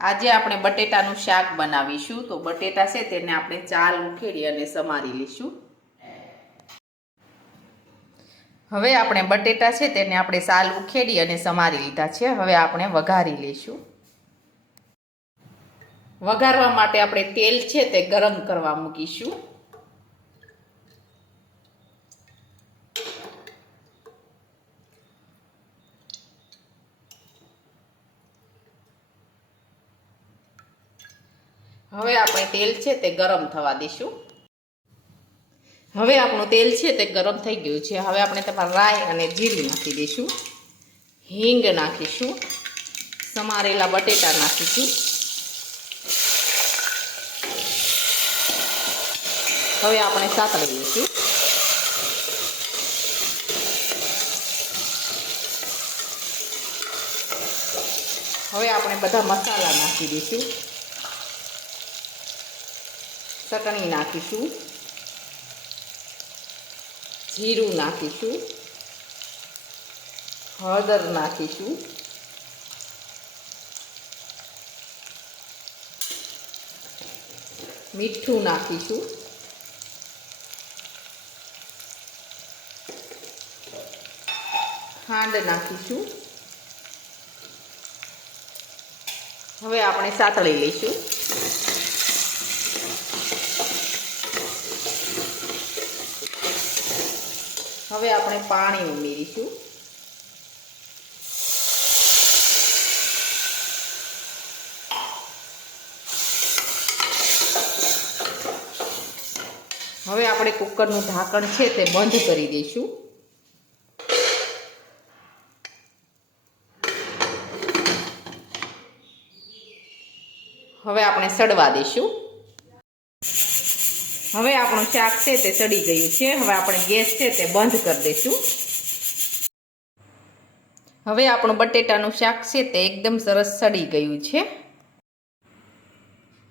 આજે આપણે બટેટાનું શાક બનાવીશું. તો બટેટા છે તેને આપણે ચાલ ઉખેડી અને સમારી લઈશું. હવે આપણે બટેટા છે તેને આપણે સાલ ઉખેડી અને સમારી લીધા છે. હવે આપણે વઘારી લઈશું. વઘારવા માટે આપણે તેલ છે તે ગરમ કરવા મૂકીશું. હવે આપણે તેલ છે તે ગરમ થવા દઈશું. હવે આપણું તેલ છે તે ગરમ થઈ ગયું છે. હવે આપણે તેમાં રાઈ અને જીરું નાખી દઈશું. હિંગ નાખીશું. સમારેલા બટેટા નાખીશું. હવે આપણે સાતળી દઈશું હવે આપણે બધા મસાલા નાખી દઈશું. ચટણી નાખીશું. જીરું નાખીશું. હળદર નાખીશું. મીઠું નાખીશું. ખાંડ નાખીશું. હવે આપણે સાતળી લઈશું. હવે આપણે પાણી ઉમેરીશું. હવે આપણે કુકરનું ઢાંકણ છે તે બંધ કરી દઈશું. હવે આપણે સડવા દઈશું. હવે આપણું શાક છે તે ચડી ગયું છે. હવે આપણે ગેસ છે તે બંધ કરી દઈશું. હવે આપણું બટેટાનું શાક છે તે એકદમ સરસ સડી ગયું છે.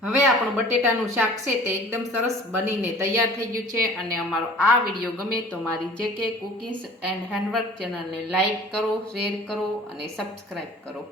હવે આપણું બટેટાનું શાક છે તે એકદમ સરસ બનીને તૈયાર થઈ ગયું છે અને અમારો આ વીડિયો ગમે તો મારી જે કે કુકિંગ્સ એન્ડ હેન્ડવર્ક ચેનલને લાઈક કરો, શેર કરો અને સબસ્ક્રાઈબ કરો.